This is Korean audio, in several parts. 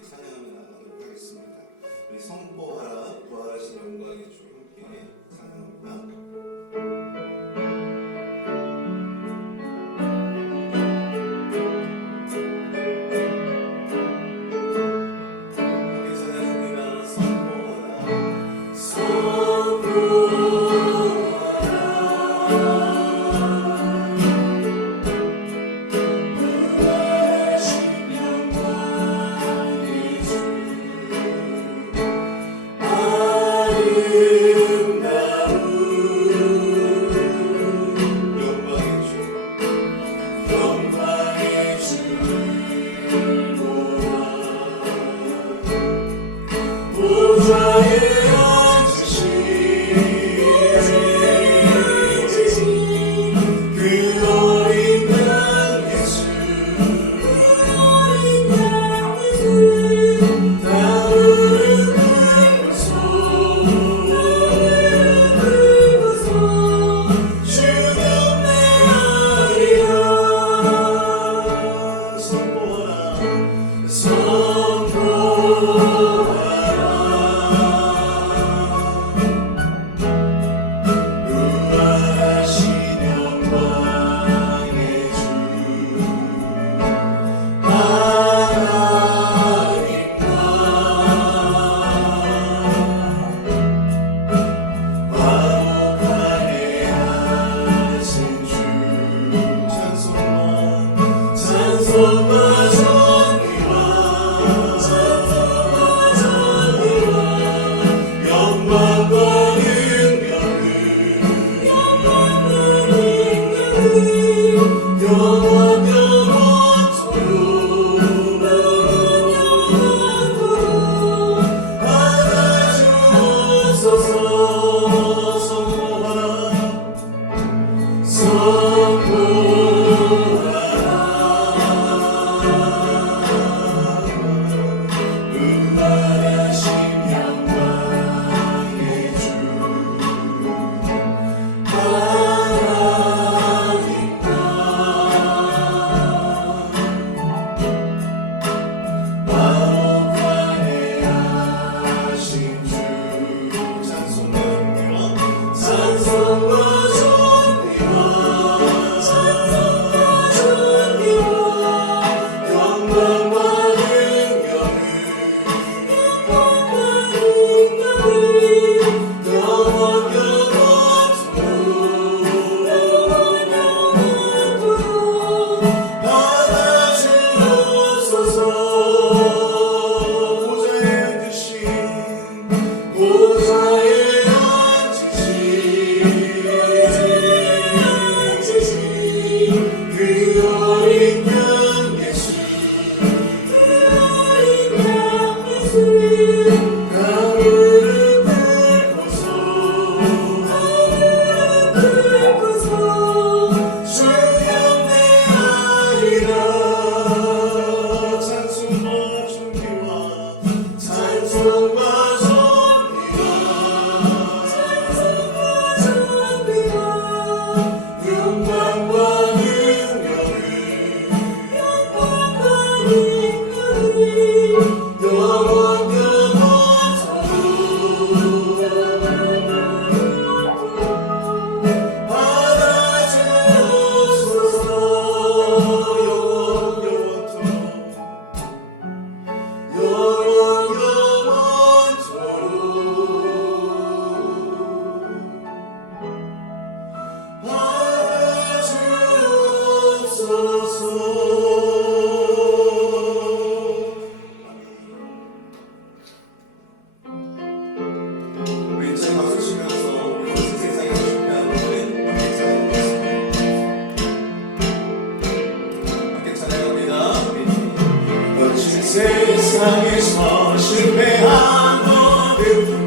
우리 찬양하며 나가도록 하겠습니다. 우리 선포하라 부활하신 영광의 주 함께 찬양합니다. 세상에서 실패하거든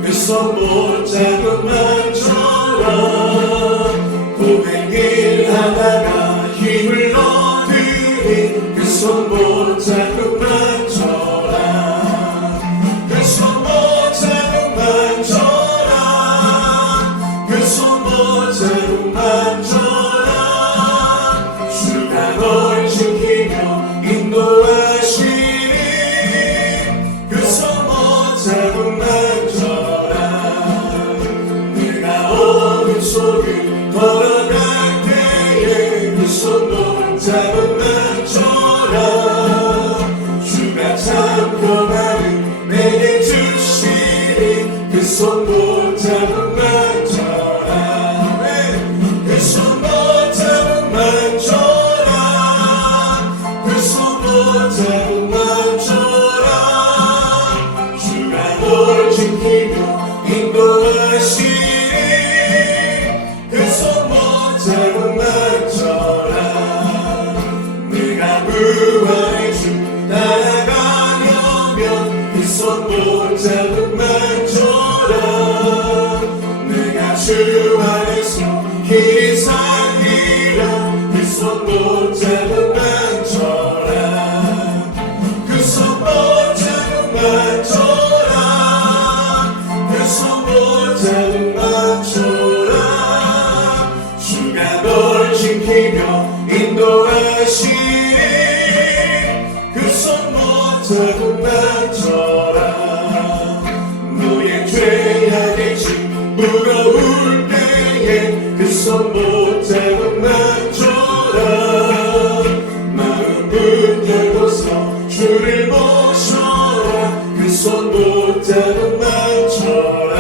그 손못 잡으면 줘라 고백일 하다가 힘을 얻으니 그 손못 잡으면 줘라 그 손못 잡으면 줘라 그 손못 잡으면 줘라 주가 널 지키며 인도하시니 손 붙잡은 만져라 그 손 붙잡은 만져라 그 손 붙잡은 만져라 주가 널 지키며 인도하시리 그 손 붙잡은 만져라 네가 부활의 주 따라가려면 그 손 붙잡은 만져라 내가 주 안에서 길이 살리라 그 손 붙잡은 만져라 그 손 붙잡은 만져라 그 손 붙잡은 만져라 주가 널 지키며 인도하시리 그 손 붙잡은 만져라 너의 죄악의 짐 무거울 때에 그 손 붙잡은 만져라 마음 문 열고서 주를 모셔라 그 손 붙잡은 만져라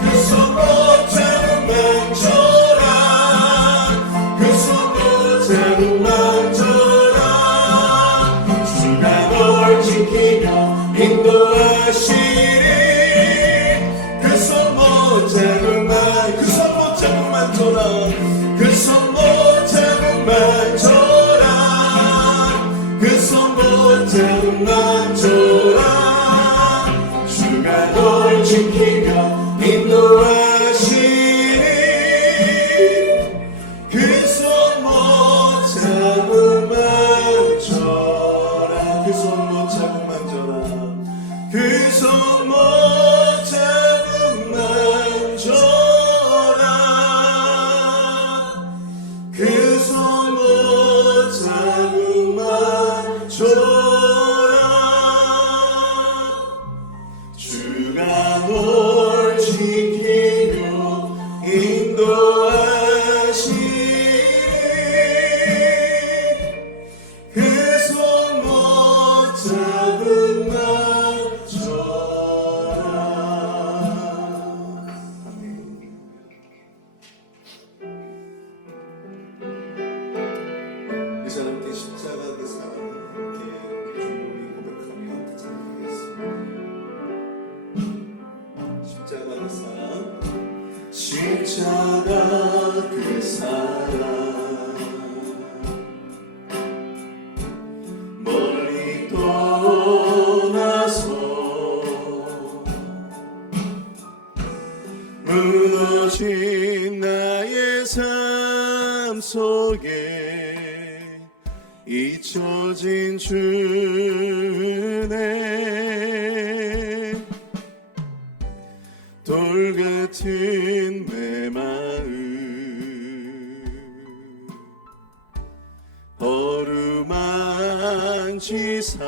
그 손 붙잡은 만져라 그 손 붙잡은 만져라 주가 널 지키며 인도하시리 그 손 붙잡은 그 손 붙잡은 만져라 그 손 붙잡은 만져라 그 손 붙잡은 만져라 주가 널 지키며 인도하시리 그 손 붙잡은 만져라 그 손 붙잡은 만져라 그 손 붙잡은 만져라 그 손 붙잡은 만져라 주가 널 지키며 인도하시리 그 손 붙잡은 만져라 이 사람께 십자가 그 사랑 함께 주님이 고백하며 찬양하겠습니다. 십자가 그 사랑 십자가 그 사랑 멀리 떠나서 무너진 나의 삶 속에 잊혀진 주네 돌 같은 내 마음 어루만지사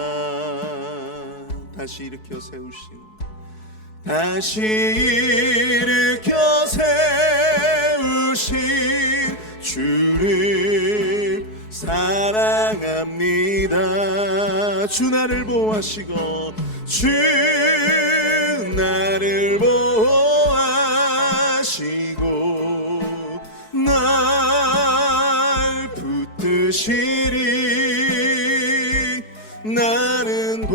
다시 일으켜 세우신 다시 일으켜 세우신 주를 사랑합니다 주 나를 보호하시고 주 나를 보호하시고 날 붙드시리 나는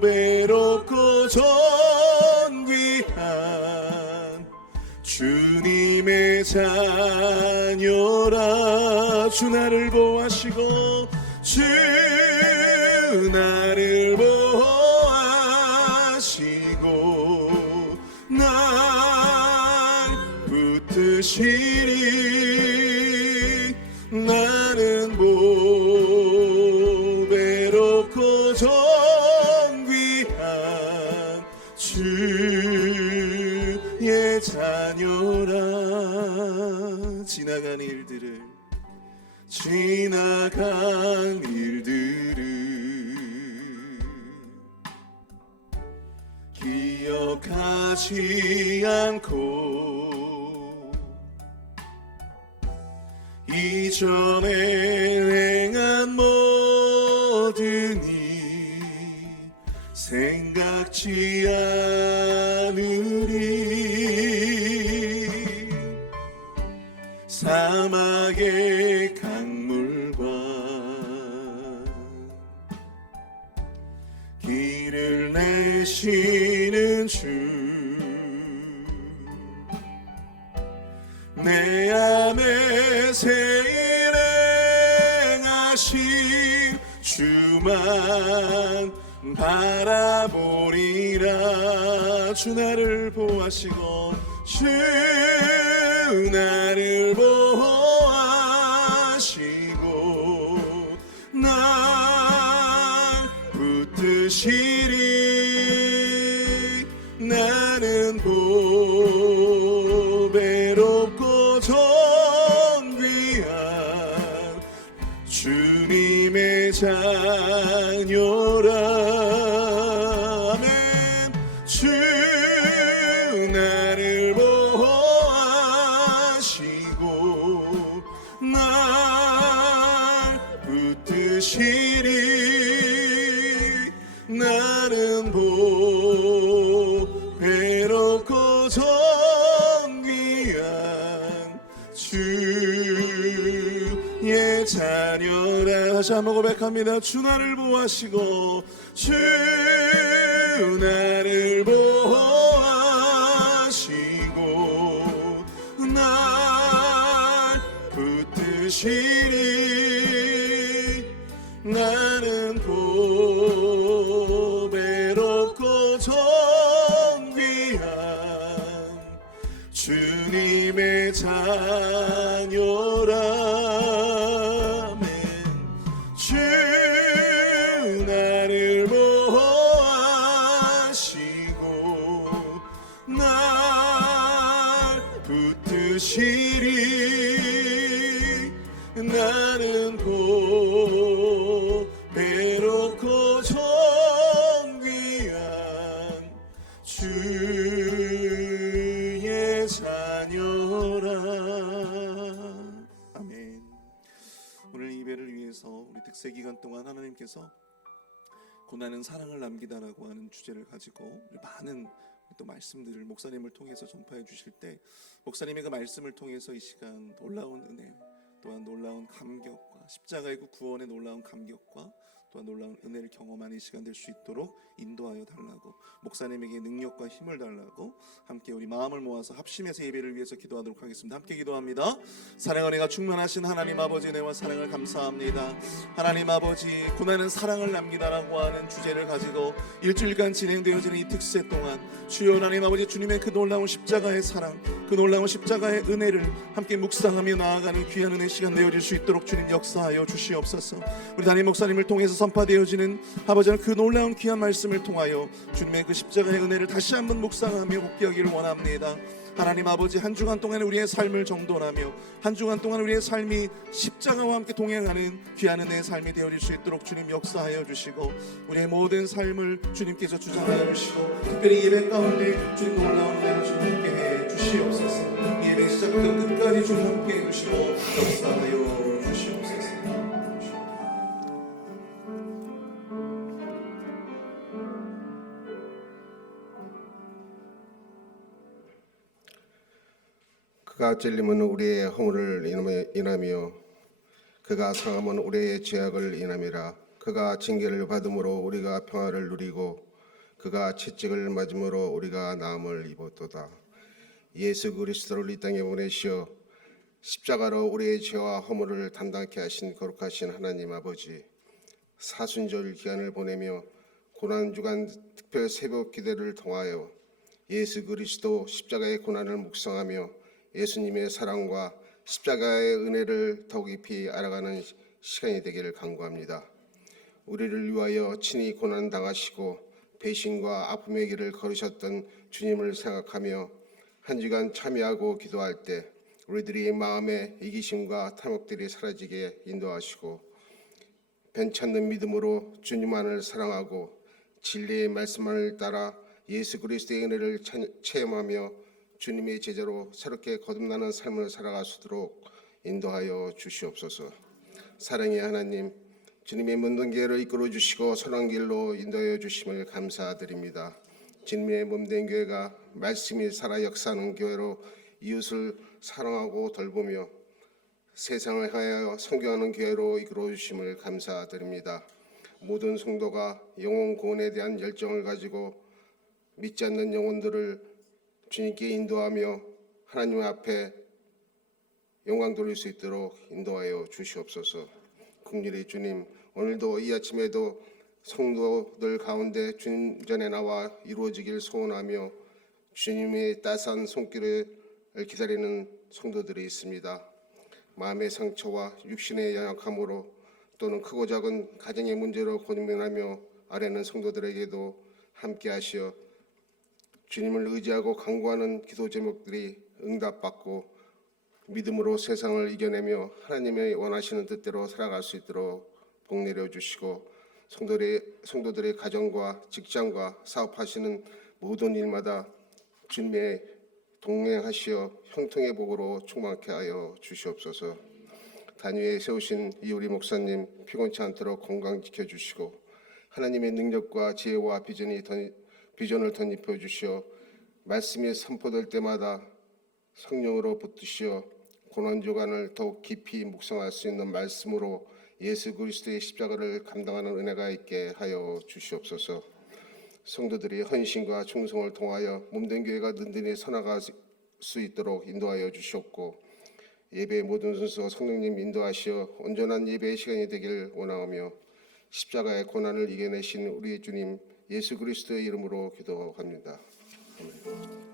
보배롭고 존귀한 주님의 자녀라 주 나를 보호하시고 주 나를 보호하시고 날 붙드시리 나는 보배롭고 존귀한 주의 자녀라 지나간 일들을 기억하지 않고 이전에 행한 모든 일 생각지 않으리 사막의 강물과 길을 내시는 주 내 안에 새 일 행하신 주만 바라보리라. 주 나를 보호하시고 주 나를 보호하시고 날 붙드시리. 나는 보배롭고 존귀한 주님의 자녀라. 아멘. 주 나를 보호하시고 날 붙드시리. 나는 보배롭고 존귀한 주의 자녀라. 다시 한번 고백합니다. 주 나를 보호하시고 주 나를 보호하시고 날 붙드시리. 나는 보배롭고 존귀한 주님의 자녀라. 아멘. 주 나를 보호하시고 날 붙드시리. 나는 보배롭고 존귀한 주의 자녀라. 아멘. 오늘 이 예배를 위해서 우리 특세 기간 동안 하나님께서 고난은 사랑을 남기다라고 하는 주제를 가지고 많은 또 말씀들을 목사님을 통해서 전파해 주실 때 목사님의 그 말씀을 통해서 이 시간 놀라운 은혜 또한 놀라운 감격과 십자가의 그 구원의 놀라운 감격과 또한 놀라운 은혜를 경험하는 시간 될 수 있도록 인도하여 달라고 목사님에게 능력과 힘을 달라고 함께 우리 마음을 모아서 합심해서 예배를 위해서 기도하도록 하겠습니다. 함께 기도합니다. 사랑의 은혜가 충만하신 하나님 아버지 은혜와 사랑을 감사합니다. 하나님 아버지 고난은 사랑을 남기다라고 하는 주제를 가지고 일주일간 진행되어지는 이 특세 동안 주여 하나님 아버지 주님의 그 놀라운 십자가의 사랑 그 놀라운 십자가의 은혜를 함께 묵상하며 나아가는 귀한 은혜 시간 되어질 수 있도록 주님 역사하여 주시옵소서. 우리 담임 목사님을 통해서 선포되어지는 아버지는 그 놀라운 귀한 말씀을 통하여 주님의 그 십자가의 은혜를 다시 한번 묵상하며 복귀하기를 원합니다. 하나님 아버지 한 주간 동안 우리의 삶을 정돈하며 한 주간 동안 우리의 삶이 십자가와 함께 동행하는 귀한 은혜의 삶이 되어질 수 있도록 주님 역사하여 주시고 우리의 모든 삶을 주님께서 주장하여 주시고 특별히 예배 가운데 주님 놀라운 은혜를 주님 함께 해 주시옵소서. 예배 시작부터 끝까지 주님 함께 해 주시고 역사하여 주시옵소서. 그가 찔림은 우리의 허물을 인하며 그가 상함은 우리의 죄악을 인함이라. 그가 징계를 받음으로 우리가 평화를 누리고 그가 채찍을 맞음으로 우리가 나음을 입었도다. 예수 그리스도를 이 땅에 보내시어 십자가로 우리의 죄와 허물을 담당케 하신 거룩하신 하나님 아버지, 사순절 기간을 보내며 고난주간 특별 새벽 기도를 통하여 예수 그리스도 십자가의 고난을 묵상하며 예수님의 사랑과 십자가의 은혜를 더욱 깊이 알아가는 시간이 되기를 간구합니다. 우리를 위하여 친히 고난당하시고 배신과 아픔의 길을 걸으셨던 주님을 생각하며 한 주간 참여하고 기도할 때 우리들이 마음의 이기심과 탐욕들이 사라지게 인도하시고 변찮는 믿음으로 주님만을 사랑하고 진리의 말씀을 따라 예수 그리스도의 은혜를 체험하며 주님의 제자로 새롭게 거듭나는 삶을 살아갈 수 있도록 인도하여 주시옵소서. 사랑의 하나님, 주님의 모든 길을 이끌어 주시고 선한 길로 인도하여 주심을 감사드립니다. 주님의 몸된 교회가 말씀이 살아 역사하는 교회로 이웃을 사랑하고 돌보며 세상을 향하여 선교하는 교회로 이끌어 주심을 감사드립니다. 모든 성도가 영혼 구원에 대한 열정을 가지고 믿지 않는 영혼들을 주님께 인도하며 하나님 앞에 영광 돌릴 수 있도록 인도하여 주시옵소서. 긍휼히 주님, 오늘도 이 아침에도 성도들 가운데 주님 전에 나와 이루어지길 소원하며 주님의 따스한 손길을 기다리는 성도들이 있습니다. 마음의 상처와 육신의 연약함으로 또는 크고 작은 가정의 문제로 고민하며 아뢰는 성도들에게도 함께하시어 주님을 의지하고 간구하는 기도 제목들이 응답받고 믿음으로 세상을 이겨내며 하나님의 원하시는 뜻대로 살아갈 수 있도록 복 내려주시고 성도들의 가정과 직장과 사업하시는 모든 일마다 주님의 동행하시어 형통의 복으로 충만케 하여 주시옵소서. 단위에 세우신 이 우리 목사님 피곤치 않도록 건강 지켜주시고 하나님의 능력과 지혜와 비전을 덧입혀 주시어 말씀이 선포될 때마다 성령으로 붙드시어 고난주간을 더욱 깊이 묵상할 수 있는 말씀으로 예수 그리스도의 십자가를 감당하는 은혜가 있게 하여 주시옵소서. 성도들이 헌신과 충성을 통하여 몸된 교회가 든든히 서나갈 수 있도록 인도하여 주시옵고 예배의 모든 순서 성령님 인도하시어 온전한 예배의 시간이 되길 원하오며 십자가의 고난을 이겨내신 우리 주님 예수 그리스도의 이름으로 기도합니다. 아멘.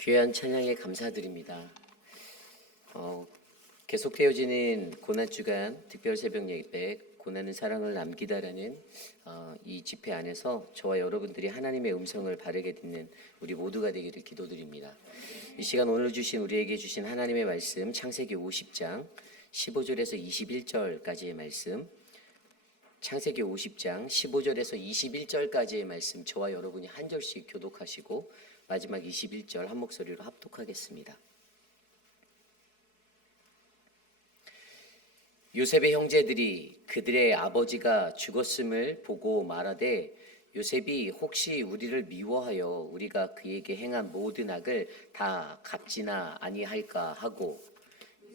귀한 찬양에 감사드립니다. 계속되어지는 고난주간 특별 새벽 예배 고난은 사랑을 남기다라는 이 집회 안에서 저와 여러분들이 하나님의 음성을 바르게 듣는 우리 모두가 되기를 기도드립니다. 이 시간 오늘 우리에게 주신 하나님의 말씀 창세기 50장 15절에서 21절까지의 말씀, 창세기 50장 15절에서 21절까지의 말씀 저와 여러분이 한 절씩 교독하시고 마지막 21절 한 목소리로 합독하겠습니다. 요셉의 형제들이 그들의 아버지가 죽었음을 보고 말하되 요셉이 혹시 우리를 미워하여 우리가 그에게 행한 모든 악을 다 갚지나 아니할까 하고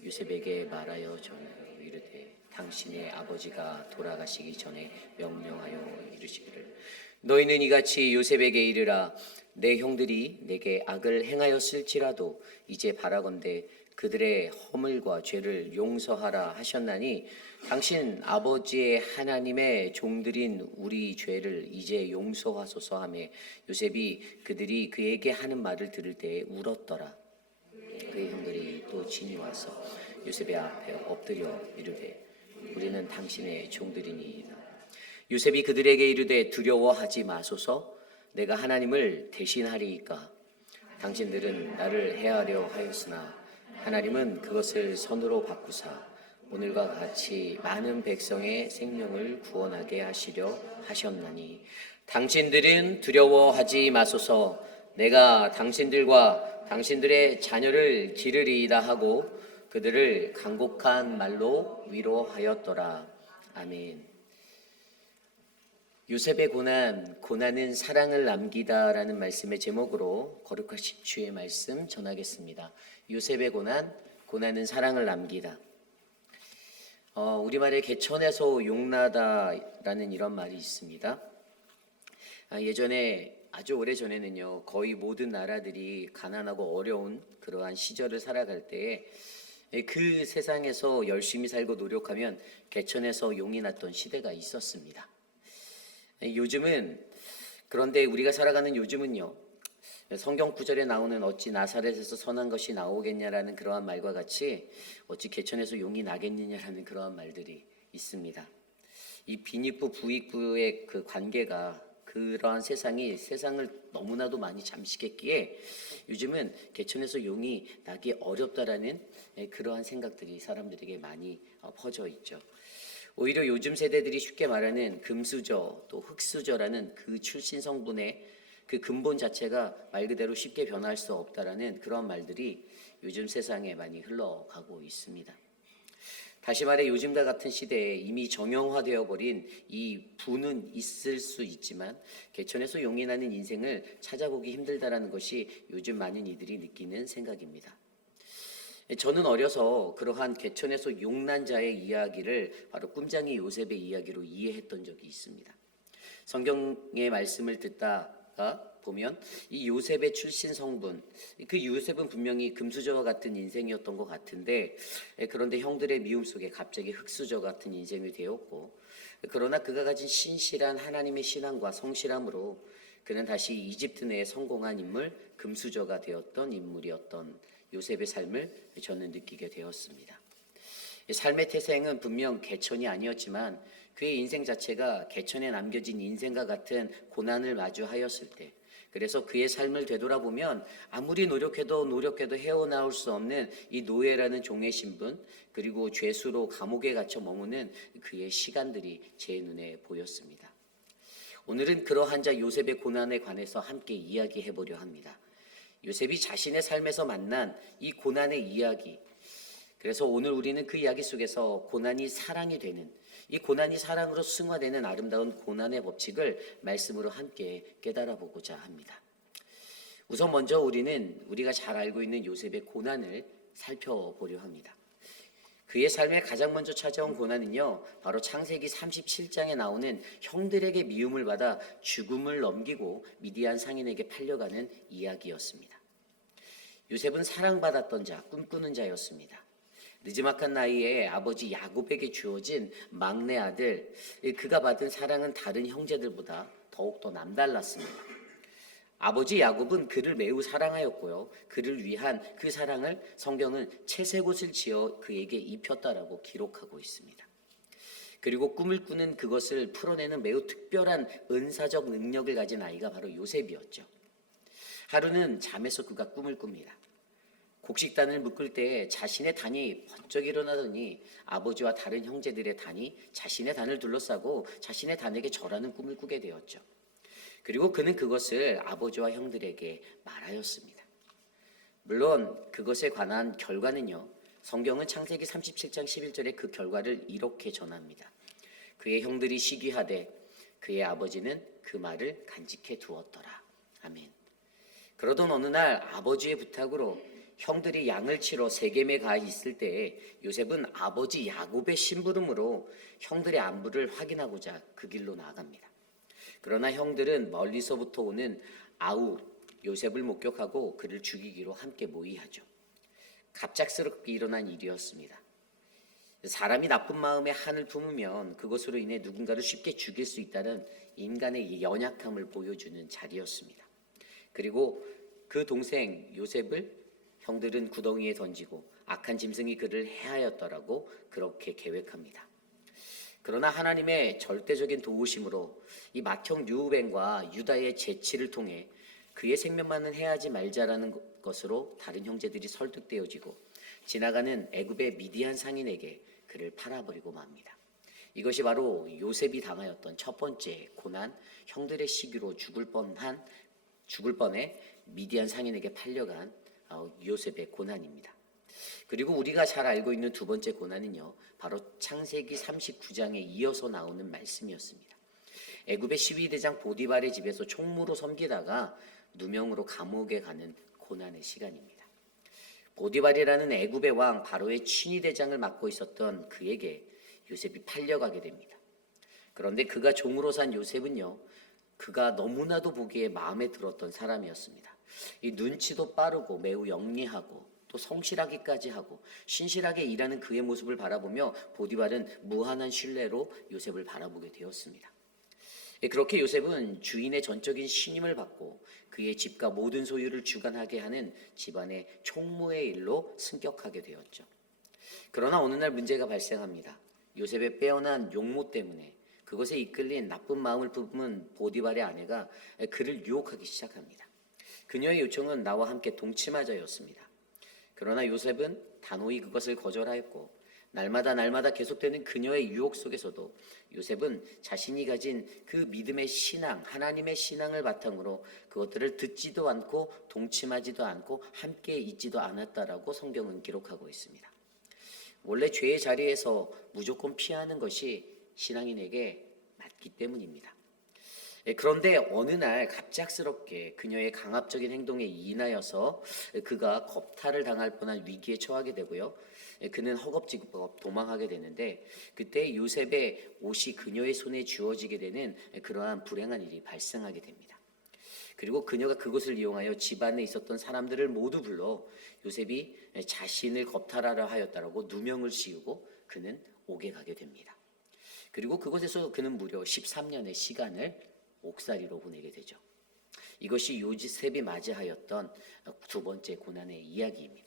요셉에게 말하여 전하여 이르되 당신의 아버지가 돌아가시기 전에 명령하여 이르시기를 너희는 이같이 요셉에게 이르라 내 형들이 내게 악을 행하였을지라도 이제 바라건대 그들의 허물과 죄를 용서하라 하셨나니 당신 아버지의 하나님의 종들인 우리 죄를 이제 용서하소서 하며 요셉이 그들이 그에게 하는 말을 들을 때에 울었더라. 그의 형들이 또 진이 와서 요셉의 앞에 엎드려 이르되 우리는 당신의 종들이니이다. 요셉이 그들에게 이르되 두려워하지 마소서 내가 하나님을 대신하리이까 당신들은 나를 해하려 하였으나 하나님은 그것을 선으로 바꾸사 오늘과 같이 많은 백성의 생명을 구원하게 하시려 하셨나니 당신들은 두려워하지 마소서 내가 당신들과 당신들의 자녀를 기르리이다 하고 그들을 간곡한 말로 위로하였더라. 아멘. 요셉의 고난은 사랑을 남기다라는 말씀의 제목으로 거룩하신 주의 말씀 전하겠습니다. 요셉의 고난은 사랑을 남기다. 우리말에 개천에서 용나다라는 이런 말이 있습니다. 예전에 아주 오래전에는요 거의 모든 나라들이 가난하고 어려운 그러한 시절을 살아갈 때에 그 세상에서 열심히 살고 노력하면 개천에서 용이 났던 시대가 있었습니다. 요즘은 그런데 우리가 살아가는 요즘은요 성경 구절에 나오는 어찌 나사렛에서 선한 것이 나오겠냐라는 그러한 말과 같이 어찌 개천에서 용이 나겠느냐라는 그러한 말들이 있습니다. 이 빈익부 부익부의 그 관계가 그러한 세상을 너무나도 많이 잠식했기에 요즘은 개천에서 용이 나기 어렵다라는 그러한 생각들이 사람들에게 많이 퍼져 있죠. 오히려 요즘 세대들이 쉽게 말하는 금수저 또 흙수저라는 그 출신 성분의 그 근본 자체가 말 그대로 쉽게 변할 수 없다라는 그런 말들이 요즘 세상에 많이 흘러가고 있습니다. 다시 말해 요즘과 같은 시대에 이미 정형화되어 버린 이 부는 있을 수 있지만 개천에서 용이 나는 인생을 찾아보기 힘들다라는 것이 요즘 많은 이들이 느끼는 생각입니다. 저는 어려서 그러한 개천에서 용난 자의 이야기를 바로 꿈장이 요셉의 이야기로 이해했던 적이 있습니다. 성경의 말씀을 듣다가 보면 이 요셉의 출신 성분, 그 요셉은 분명히 금수저와 같은 인생이었던 것 같은데 그런데 형들의 미움 속에 갑자기 흙수저 같은 인생이 되었고 그러나 그가 가진 신실한 하나님의 신앙과 성실함으로 그는 다시 이집트 내에 성공한 인물, 금수저가 되었던 인물이었던 요셉의 삶을 저는 느끼게 되었습니다. 삶의 태생은 분명 개천이 아니었지만 그의 인생 자체가 개천에 남겨진 인생과 같은 고난을 마주하였을 때 그래서 그의 삶을 되돌아보면 아무리 노력해도 헤어나올 수 없는 이 노예라는 종의 신분 그리고 죄수로 감옥에 갇혀 머무는 그의 시간들이 제 눈에 보였습니다. 오늘은 그러한 자 요셉의 고난에 관해서 함께 이야기해 보려 합니다. 요셉이 자신의 삶에서 만난 이 고난의 이야기. 그래서 오늘 우리는 그 이야기 속에서 고난이 사랑이 되는 이 고난이 사랑으로 승화되는 아름다운 고난의 법칙을 말씀으로 함께 깨달아 보고자 합니다. 우선 먼저 우리가 잘 알고 있는 요셉의 고난을 살펴보려 합니다. 그의 삶에 가장 먼저 찾아온 고난은요 바로 창세기 37장에 나오는 형들에게 미움을 받아 죽음을 넘기고 미디안 상인에게 팔려가는 이야기였습니다. 요셉은 사랑받았던 자, 꿈꾸는 자였습니다. 느지막한 나이에 아버지 야곱에게 주어진 막내 아들, 그가 받은 사랑은 다른 형제들보다 더욱더 남달랐습니다. 아버지 야곱은 그를 매우 사랑하였고요. 그를 위한 그 사랑을 성경은 채색옷을 지어 그에게 입혔다라고 기록하고 있습니다. 그리고 꿈을 꾸는 그것을 풀어내는 매우 특별한 은사적 능력을 가진 아이가 바로 요셉이었죠. 하루는 잠에서 그가 꿈을 꿉니다. 곡식단을 묶을 때 자신의 단이 번쩍 일어나더니 아버지와 다른 형제들의 단이 자신의 단을 둘러싸고 자신의 단에게 절하는 꿈을 꾸게 되었죠. 그리고 그는 그것을 아버지와 형들에게 말하였습니다. 물론 그것에 관한 결과는요 성경은 창세기 37장 11절에 그 결과를 이렇게 전합니다. 그의 형들이 시기하되 그의 아버지는 그 말을 간직해 두었더라. 아멘. 그러던 어느 날 아버지의 부탁으로 형들이 양을 치러 세겜에 가 있을 때에 요셉은 아버지 야곱의 심부름으로 형들의 안부를 확인하고자 그 길로 나아갑니다. 그러나 형들은 멀리서부터 오는 아우 요셉을 목격하고 그를 죽이기로 함께 모의하죠. 갑작스럽게 일어난 일이었습니다. 사람이 나쁜 마음에 한을 품으면 그것으로 인해 누군가를 쉽게 죽일 수 있다는 인간의 연약함을 보여주는 자리였습니다. 그리고 그 동생 요셉을 형들은 구덩이에 던지고 악한 짐승이 그를 해하였더라고 그렇게 계획합니다. 그러나 하나님의 절대적인 도우심으로 이 맏형 르우벤과 유다의 재치를 통해 그의 생명만은 해하지 말자라는 것으로 다른 형제들이 설득되어지고 지나가는 애굽의 미디안 상인에게 그를 팔아버리고 맙니다. 이것이 바로 요셉이 당하였던 첫 번째 고난, 형들의 시기로 죽을 뻔해 미디안 상인에게 팔려간 요셉의 고난입니다. 그리고 우리가 잘 알고 있는 두 번째 고난은요, 바로 창세기 39장에 이어서 나오는 말씀이었습니다. 애굽의 시위대장 보디발의 집에서 총무로 섬기다가 누명으로 감옥에 가는 고난의 시간입니다. 보디발이라는 애굽의 왕 바로의 친위대장을 맡고 있었던 그에게 요셉이 팔려가게 됩니다. 그런데 그가 종으로 산 요셉은요, 그가 너무나도 보기에 마음에 들었던 사람이었습니다. 이 눈치도 빠르고 매우 영리하고 또 성실하기까지 하고 신실하게 일하는 그의 모습을 바라보며 보디발은 무한한 신뢰로 요셉을 바라보게 되었습니다. 그렇게 요셉은 주인의 전적인 신임을 받고 그의 집과 모든 소유를 주관하게 하는 집안의 총무의 일로 승격하게 되었죠. 그러나 어느 날 문제가 발생합니다. 요셉의 빼어난 용모 때문에 그것에 이끌린 나쁜 마음을 품은 보디발의 아내가 그를 유혹하기 시작합니다. 그녀의 요청은 나와 함께 동침하자였습니다. 그러나 요셉은 단호히 그것을 거절하였고 날마다 계속되는 그녀의 유혹 속에서도 요셉은 자신이 가진 그 믿음의 신앙, 하나님의 신앙을 바탕으로 그것들을 듣지도 않고 동침하지도 않고 함께 있지도 않았다라고 성경은 기록하고 있습니다. 원래 죄의 자리에서 무조건 피하는 것이 신앙인에게 맞기 때문입니다. 그런데 어느 날 갑작스럽게 그녀의 강압적인 행동에 인하여서 그가 겁탈을 당할 뻔한 위기에 처하게 되고요. 그는 허겁지겁 도망하게 되는데 그때 요셉의 옷이 그녀의 손에 쥐어지게 되는 그러한 불행한 일이 발생하게 됩니다. 그리고 그녀가 그것을 이용하여 집안에 있었던 사람들을 모두 불러 요셉이 자신을 겁탈하려 하였다라고 누명을 씌우고 그는 옥에 가게 됩니다. 그리고 그곳에서 그는 무려 13년의 시간을 옥살이로 보내게 되죠. 이것이 요셉이 맞이하였던 두 번째 고난의 이야기입니다.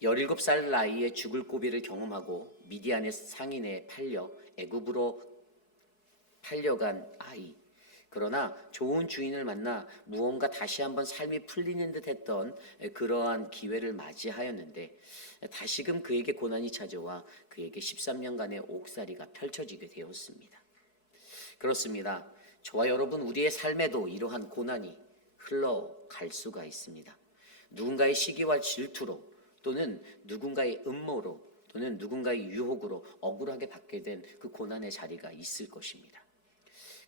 17살 나이에 죽을 고비를 경험하고 미디안의 상인에 팔려 애굽으로 팔려간 아이. 그러나 좋은 주인을 만나 무언가 다시 한번 삶이 풀리는 듯 했던 그러한 기회를 맞이하였는데 다시금 그에게 고난이 찾아와 그에게 13년간의 옥살이가 펼쳐지게 되었습니다. 그렇습니다. 저와 여러분 우리의 삶에도 이러한 고난이 흘러갈 수가 있습니다. 누군가의 시기와 질투로 또는 누군가의 음모로 또는 누군가의 유혹으로 억울하게 받게 된 그 고난의 자리가 있을 것입니다.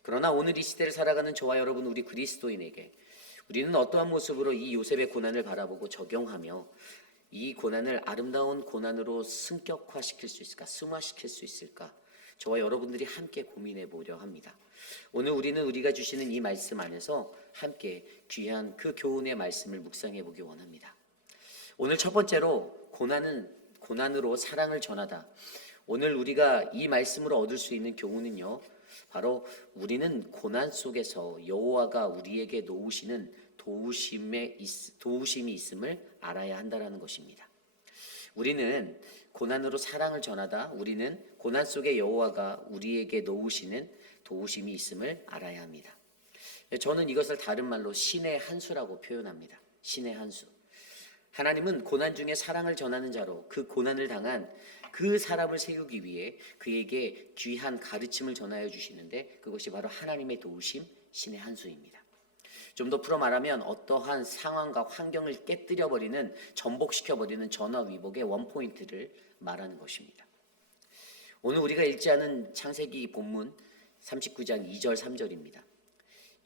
그러나 오늘 이 시대를 살아가는 저와 여러분 우리 그리스도인에게 우리는 어떠한 모습으로 이 요셉의 고난을 바라보고 적용하며 이 고난을 아름다운 고난으로 승격화시킬 수 있을까, 승화시킬 수 있을까? 저와 여러분들이 함께 고민해 보려 합니다. 오늘 우리는 우리가 주시는 이 말씀 안에서 함께 귀한 그 교훈의 말씀을 묵상해 보기 원합니다. 오늘 첫 번째로 고난으로 사랑을 전하다. 오늘 우리가 이 말씀으로 얻을 수 있는 교훈은요, 바로 우리는 고난 속에서 여호와가 우리에게 놓으시는 도우심이 있음을 알아야 한다는 것입니다. 우리는 고난으로 사랑을 전하다. 우리는 고난 속에 여호와가 우리에게 놓으시는 도우심이 있음을 알아야 합니다. 저는 이것을 다른 말로 신의 한수라고 표현합니다. 신의 한수. 하나님은 고난 중에 사랑을 전하는 자로 그 고난을 당한 그 사람을 세우기 위해 그에게 귀한 가르침을 전하여 주시는데 그것이 바로 하나님의 도우심, 신의 한수입니다. 좀 더 풀어 말하면 어떠한 상황과 환경을 깨뜨려버리는, 전복시켜버리는 전화위복의 원포인트를 말하는 것입니다. 오늘 우리가 읽지 않은 창세기 본문 39장 2절 3절입니다.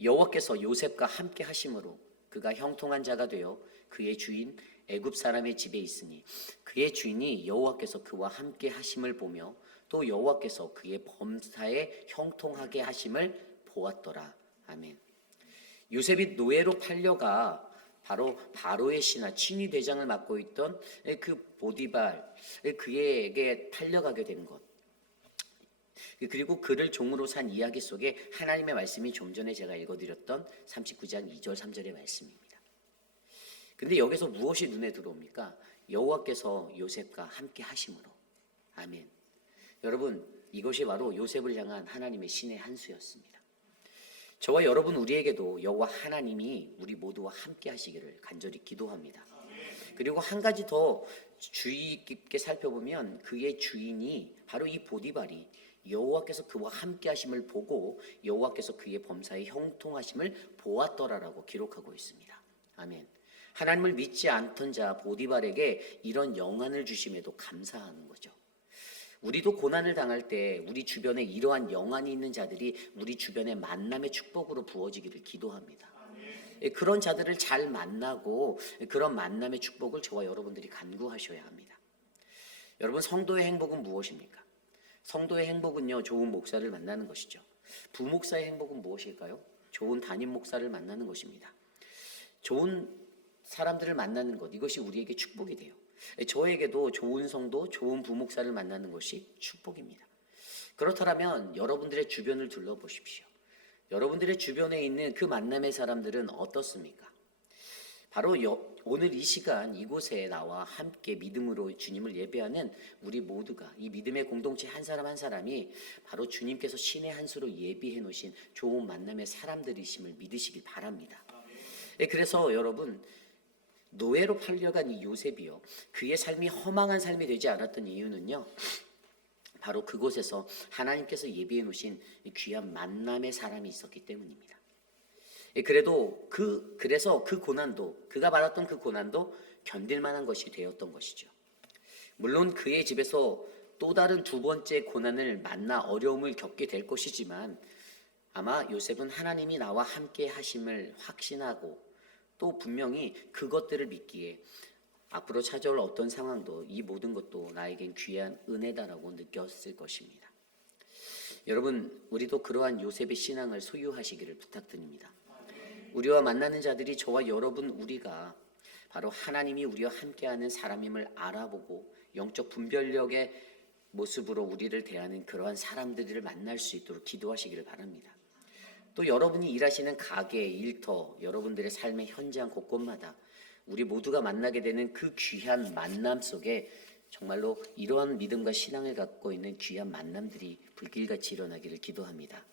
여호와께서 요셉과 함께 하심으로 그가 형통한 자가 되어 그의 주인 애굽 사람의 집에 있으니 그의 주인이 여호와께서 그와 함께 하심을 보며 또 여호와께서 그의 범사에 형통하게 하심을 보았더라. 아멘. 요셉이 노예로 팔려가 바로 바로의 신하 친위 대장을 맡고 있던 그 보디발, 그에게 팔려가게 된 것, 그리고 그를 종으로 산 이야기 속에 하나님의 말씀이 좀 전에 제가 읽어드렸던 39장 2절 3절의 말씀입니다. 근데 여기서 무엇이 눈에 들어옵니까? 여호와께서 요셉과 함께 하심으로. 아멘. 여러분, 이것이 바로 요셉을 향한 하나님의 신의 한 수였습니다. 저와 여러분 우리에게도 여호와 하나님이 우리 모두와 함께 하시기를 간절히 기도합니다. 그리고 한 가지 더 주의 깊게 살펴보면 그의 주인이 바로 이 보디발이 여호와께서 그와 함께 하심을 보고 여호와께서 그의 범사에 형통하심을 보았더라라고 기록하고 있습니다. 아멘. 하나님을 믿지 않던 자 보디발에게 이런 영안을 주심에도 감사하는 거죠. 우리도 고난을 당할 때 우리 주변에 이러한 영안이 있는 자들이 우리 주변에 만남의 축복으로 부어지기를 기도합니다. 그런 자들을 잘 만나고 그런 만남의 축복을 저와 여러분들이 간구하셔야 합니다. 여러분, 성도의 행복은 무엇입니까? 성도의 행복은요, 좋은 목사를 만나는 것이죠. 부목사의 행복은 무엇일까요? 좋은 담임 목사를 만나는 것입니다. 좋은 사람들을 만나는 것, 이것이 우리에게 축복이 돼요. 저에게도 좋은 성도, 좋은 부목사를 만나는 것이 축복입니다. 그렇다면 여러분들의 주변을 둘러보십시오. 여러분들의 주변에 있는 그 만남의 사람들은 어떻습니까? 바로 오늘 이 시간 이곳에 나와 함께 믿음으로 주님을 예배하는 우리 모두가, 이 믿음의 공동체 한 사람 한 사람이 바로 주님께서 신의 한 수로 예비해 놓으신 좋은 만남의 사람들이심을 믿으시길 바랍니다. 그래서 여러분, 노예로 팔려간 이 요셉이요, 그의 삶이 허망한 삶이 되지 않았던 이유는요, 바로 그곳에서 하나님께서 예비해 놓으신 귀한 만남의 사람이 있었기 때문입니다. 그래서 그 고난도, 그가 받았던 그 고난도 견딜 만한 것이 되었던 것이죠. 물론 그의 집에서 또 다른 두 번째 고난을 만나 어려움을 겪게 될 것이지만 아마 요셉은 하나님이 나와 함께 하심을 확신하고 또 분명히 그것들을 믿기에 앞으로 찾아올 어떤 상황도 이 모든 것도 나에겐 귀한 은혜다라고 느꼈을 것입니다. 여러분, 우리도 그러한 요셉의 신앙을 소유하시기를 부탁드립니다. 우리와 만나는 자들이 저와 여러분 우리가 바로 하나님이 우리와 함께하는 사람임을 알아보고 영적 분별력의 모습으로 우리를 대하는 그러한 사람들을 만날 수 있도록 기도하시기를 바랍니다. 또 여러분이 일하시는 가게, 일터, 여러분들의 삶의 현장 곳곳마다 우리 모두가 만나게 되는 그 귀한 만남 속에 정말로 이러한 믿음과 신앙을 갖고 있는 귀한 만남들이 불길같이 일어나기를 기도합니다.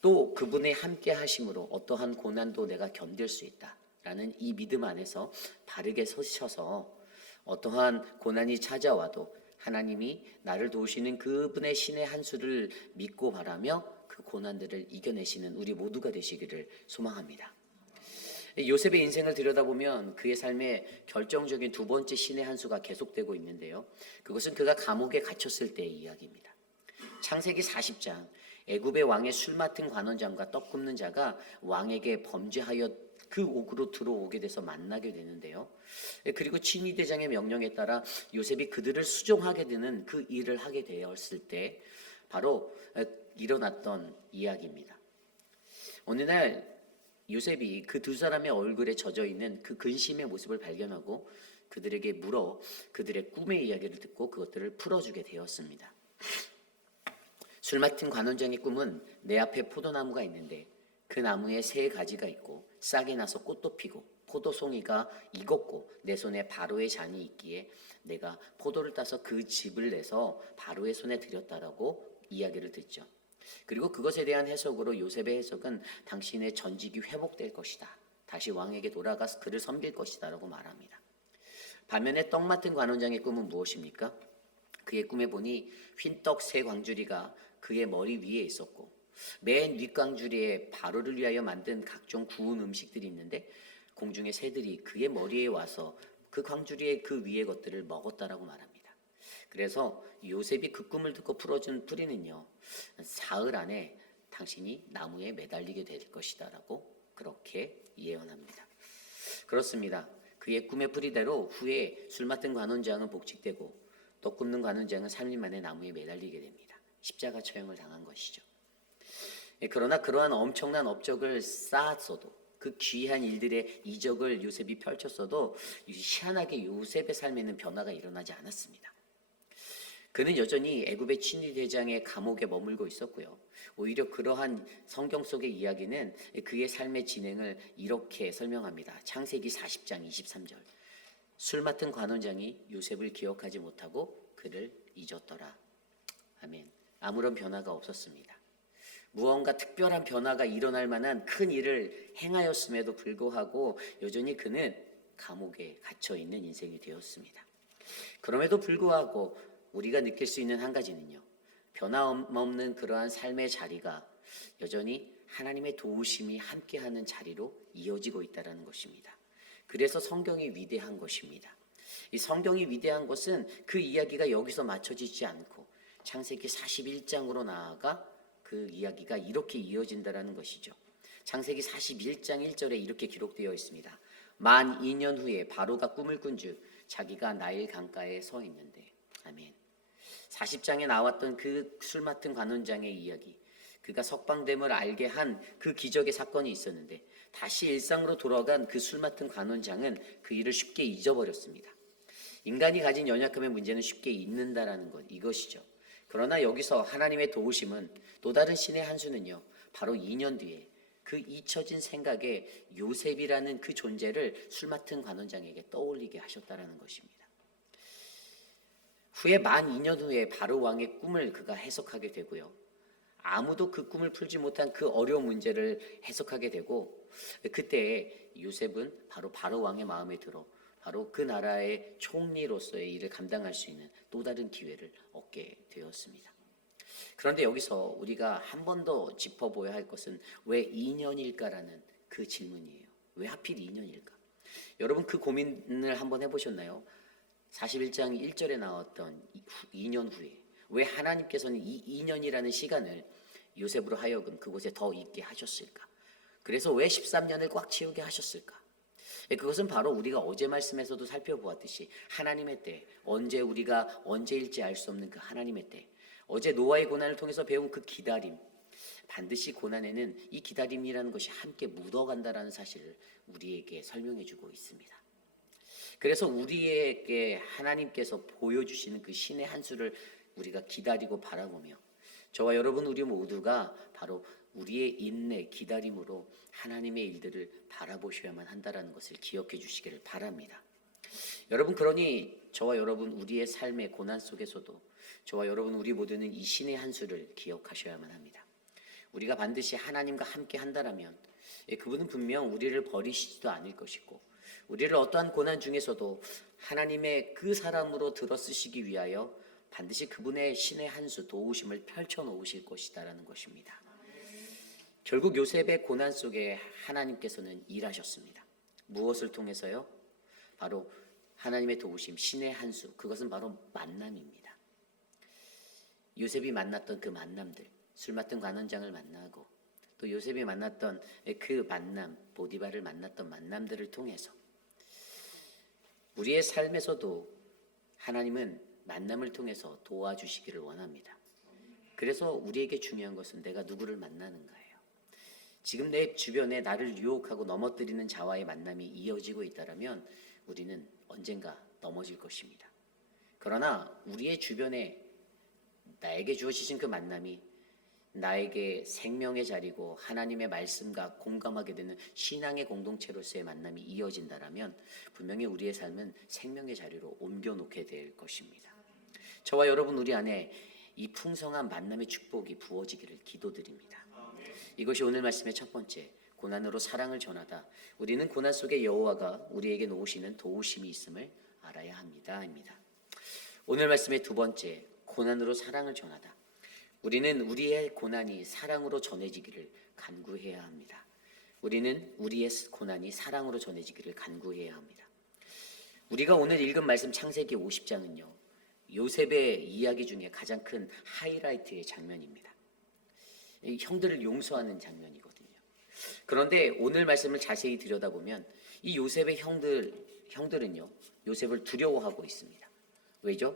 또 그분의 함께 하심으로 어떠한 고난도 내가 견딜 수 있다라는 이 믿음 안에서 바르게 서셔서 어떠한 고난이 찾아와도 하나님이 나를 도우시는 그분의 신의 한 수를 믿고 바라며 그 고난들을 이겨내시는 우리 모두가 되시기를 소망합니다. 요셉의 인생을 들여다보면 그의 삶에 결정적인 두 번째 신의 한 수가 계속되고 있는데요, 그것은 그가 감옥에 갇혔을 때의 이야기입니다. 창세기 40장, 애굽의 왕의 술 맡은 관원장과 떡 굽는 자가 왕에게 범죄하여 그 옥으로 들어오게 돼서 만나게 되는데요, 그리고 친위대장의 명령에 따라 요셉이 그들을 수종하게 되는 그 일을 하게 되었을 때 바로 일어났던 이야기입니다. 어느 날 요셉이 그 두 사람의 얼굴에 젖어 있는 그 근심의 모습을 발견하고 그들에게 물어 그들의 꿈의 이야기를 듣고 그것들을 풀어주게 되었습니다. 술 맡은 관원장의 꿈은 내 앞에 포도나무가 있는데 그 나무에 세 가지가 있고 싹이 나서 꽃도 피고 포도송이가 익었고 내 손에 바로의 잔이 있기에 내가 포도를 따서 그 즙을 내서 바로의 손에 드렸다라고 이야기를 듣죠. 그리고 그것에 대한 해석으로 요셉의 해석은 당신의 전직이 회복될 것이다, 다시 왕에게 돌아가서 그를 섬길 것이다 라고 말합니다. 반면에 떡 맡은 관원장의 꿈은 무엇입니까? 그의 꿈에 보니 흰떡 세 광주리가 그의 머리 위에 있었고 맨 윗광주리에 바로를 위하여 만든 각종 구운 음식들이 있는데 공중의 새들이 그의 머리에 와서 그 광주리의 그 위의 것들을 먹었다라고 말합니다. 그래서 요셉이 그 꿈을 듣고 풀어준 뿌리는요, 사흘 안에 당신이 나무에 매달리게 될 것이다라고 그렇게 예언합니다. 그렇습니다. 그의 꿈의 뿌리대로 후에 술 맡은 관원장은 복직되고 떡 굽는 관원장은 3일 만에 나무에 매달리게 됩니다. 십자가 처형을 당한 것이죠. 그러나 그러한 엄청난 업적을 쌓았어도, 그 귀한 일들의 이적을 요셉이 펼쳤어도 희한하게 요셉의 삶에는 변화가 일어나지 않았습니다. 그는 여전히 애굽의 친위대장의 감옥에 머물고 있었고요. 오히려 그러한 성경 속의 이야기는 그의 삶의 진행을 이렇게 설명합니다. 창세기 40장 23절. 술 맡은 관원장이 요셉을 기억하지 못하고 그를 잊었더라. 아멘. 아무런 변화가 없었습니다. 무언가 특별한 변화가 일어날 만한 큰 일을 행하였음에도 불구하고 여전히 그는 감옥에 갇혀 있는 인생이 되었습니다. 그럼에도 불구하고 우리가 느낄 수 있는 한 가지는요, 변함없는 그러한 삶의 자리가 여전히 하나님의 도우심이 함께하는 자리로 이어지고 있다는 것입니다. 그래서 성경이 위대한 것입니다. 이 성경이 위대한 것은 그 이야기가 여기서 맞춰지지 않고 창세기 41장으로 나아가 그 이야기가 이렇게 이어진다는 것이죠. 창세기 41장 1절에 이렇게 기록되어 있습니다. 만 2년 후에 바로가 꿈을 꾼즉 자기가 나일 강가에 서 있는데. 아멘. 40장에 나왔던 그 술 맡은 관원장의 이야기, 그가 석방됨을 알게 한 그 기적의 사건이 있었는데 다시 일상으로 돌아간 그 술 맡은 관원장은 그 일을 쉽게 잊어버렸습니다. 인간이 가진 연약함의 문제는 쉽게 잊는다라는 것, 이것이죠. 그러나 여기서 하나님의 도우심은 또 다른 신의 한 수는요, 바로 2년 뒤에 그 잊혀진 생각에 요셉이라는 그 존재를 술 맡은 관원장에게 떠올리게 하셨다라는 것입니다. 후에 만 2년 후에 바로 왕의 꿈을 그가 해석하게 되고요. 아무도 그 꿈을 풀지 못한 그 어려운 문제를 해석하게 되고, 그때 요셉은 바로 왕의 마음에 들어 바로 그 나라의 총리로서의 일을 감당할 수 있는 또 다른 기회를 얻게 되었습니다. 그런데 여기서 우리가 한 번 더 짚어보아야 할 것은 왜 2년일까라는 그 질문이에요. 왜 하필 2년일까? 여러분 그 고민을 한번 해보셨나요? 41장 1절에 나왔던 2년 후에 왜 하나님께서는 이 2년이라는 시간을 요셉으로 하여금 그곳에 더 있게 하셨을까? 그래서 왜 13년을 꽉 채우게 하셨을까? 그것은 바로 우리가 어제 말씀에서도 살펴보았듯이 하나님의 때, 우리가 언제일지 알 수 없는 그 하나님의 때, 어제 노아의 고난을 통해서 배운 그 기다림, 반드시 고난에는 이 기다림이라는 것이 함께 묻어간다라는 사실을 우리에게 설명해 주고 있습니다. 그래서 우리에게 하나님께서 보여주시는 그 신의 한 수를 우리가 기다리고 바라보며 저와 여러분 우리 모두가 바로 우리의 인내, 기다림으로 하나님의 일들을 바라보셔야만 한다는 것을 기억해 주시기를 바랍니다. 여러분, 그러니 저와 여러분 우리의 삶의 고난 속에서도 저와 여러분 우리 모두는 이 신의 한 수를 기억하셔야만 합니다. 우리가 반드시 하나님과 함께 한다라면 그분은 분명 우리를 버리시지도 않을 것이고 우리를 어떠한 고난 중에서도 하나님의 그 사람으로 들어쓰시기 위하여 반드시 그분의 신의 한 수 도우심을 펼쳐놓으실 것이다라는 것입니다. 결국 요셉의 고난 속에 하나님께서는 일하셨습니다. 무엇을 통해서요? 바로 하나님의 도우심, 신의 한 수, 그것은 바로 만남입니다. 요셉이 만났던 그 만남들, 술 맡은 관원장을 만나고 또 요셉이 만났던 그 만남, 보디발을 만났던 만남들을 통해서 우리의 삶에서도 하나님은 만남을 통해서 도와주시기를 원합니다. 그래서 우리에게 중요한 것은 내가 누구를 만나는가예요. 지금 내 주변에 나를 유혹하고 넘어뜨리는 자와의 만남이 이어지고 있다면 우리는 언젠가 넘어질 것입니다. 그러나 우리의 주변에 나에게 주어지신 그 만남이 나에게 생명의 자리고 하나님의 말씀과 공감하게 되는 신앙의 공동체로서의 만남이 이어진다면 분명히 우리의 삶은 생명의 자리로 옮겨놓게 될 것입니다. 저와 여러분 우리 안에 이 풍성한 만남의 축복이 부어지기를 기도드립니다. 이것이 오늘 말씀의 첫 번째, 고난으로 사랑을 전하다. 우리는 고난 속에 여호와가 우리에게 놓으시는 도우심이 있음을 알아야 합니다. 오늘 말씀의 두 번째, 고난으로 사랑을 전하다. 우리는 우리의 고난이 사랑으로 전해지기를 간구해야 합니다. 우리는 우리의 고난이 사랑으로 전해지기를 간구해야 합니다. 우리가 오늘 읽은 말씀 창세기 50장은요. 요셉의 이야기 중에 가장 큰 하이라이트의 장면입니다. 형들을 용서하는 장면이거든요. 그런데 오늘 말씀을 자세히 들여다보면 이 요셉의 형들은요. 요셉을 두려워하고 있습니다. 왜죠?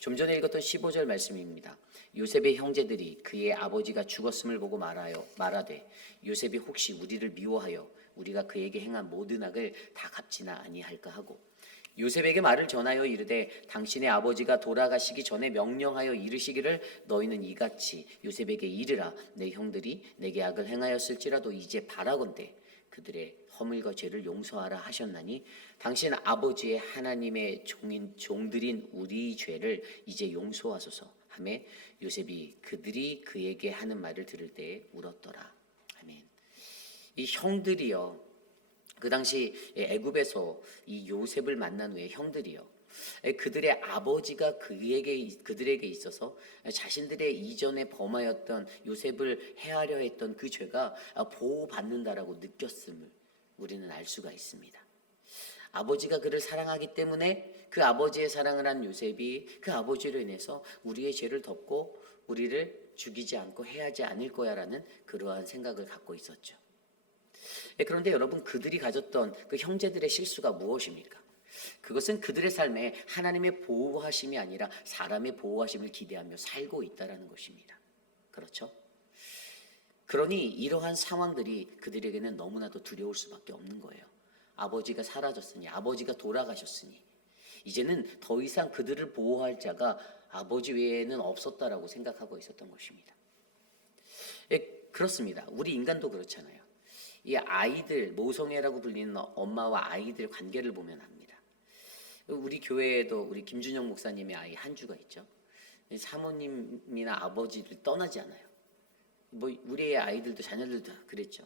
좀 전에 읽었던 15절 말씀입니다. 요셉의 형제들이 그의 아버지가 죽었음을 보고 말하되 요셉이 혹시 우리를 미워하여 우리가 그에게 행한 모든 악을 다 갚지나 아니할까 하고 요셉에게 말을 전하여 이르되 당신의 아버지가 돌아가시기 전에 명령하여 이르시기를 너희는 이같이 요셉에게 이르라 내 형들이 내게 악을 행하였을지라도 이제 바라건대 그들의 허물과 죄를 용서하라 하셨나니 당신 아버지의 하나님의 종들인 우리 죄를 이제 용서하소서 하며 요셉이 그들이 그에게 하는 말을 들을 때에 울었더라. 아멘. 이 형들이요. 그 당시 애굽에서 이 요셉을 만난 후에 형들이요. 그들의 아버지가 그들에게 있어서 자신들의 이전에 범하였던 요셉을 해하려 했던 그 죄가 보호받는다라고 느꼈음을 우리는 알 수가 있습니다. 아버지가 그를 사랑하기 때문에 그 아버지의 사랑을 한 요셉이 그 아버지로 인해서 우리의 죄를 덮고 우리를 죽이지 않고 해하지 않을 거야라는 그러한 생각을 갖고 있었죠. 그런데 여러분 그들이 가졌던 그 형제들의 실수가 무엇입니까? 그것은 그들의 삶에 하나님의 보호하심이 아니라 사람의 보호하심을 기대하며 살고 있다는 것입니다. 그렇죠? 그러니 이러한 상황들이 그들에게는 너무나도 두려울 수밖에 없는 거예요. 아버지가 사라졌으니, 아버지가 돌아가셨으니 이제는 더 이상 그들을 보호할 자가 아버지 외에는 없었다라고 생각하고 있었던 것입니다. 그렇습니다. 우리 인간도 그렇잖아요. 이 아이들, 모성애라고 불리는 엄마와 아이들 관계를 보면 합니다. 우리 교회에도 우리 김준영 목사님의 아이 한주가 있죠. 사모님이나 아버지를 떠나지 않아요. 뭐 우리의 아이들도 자녀들도 그랬죠.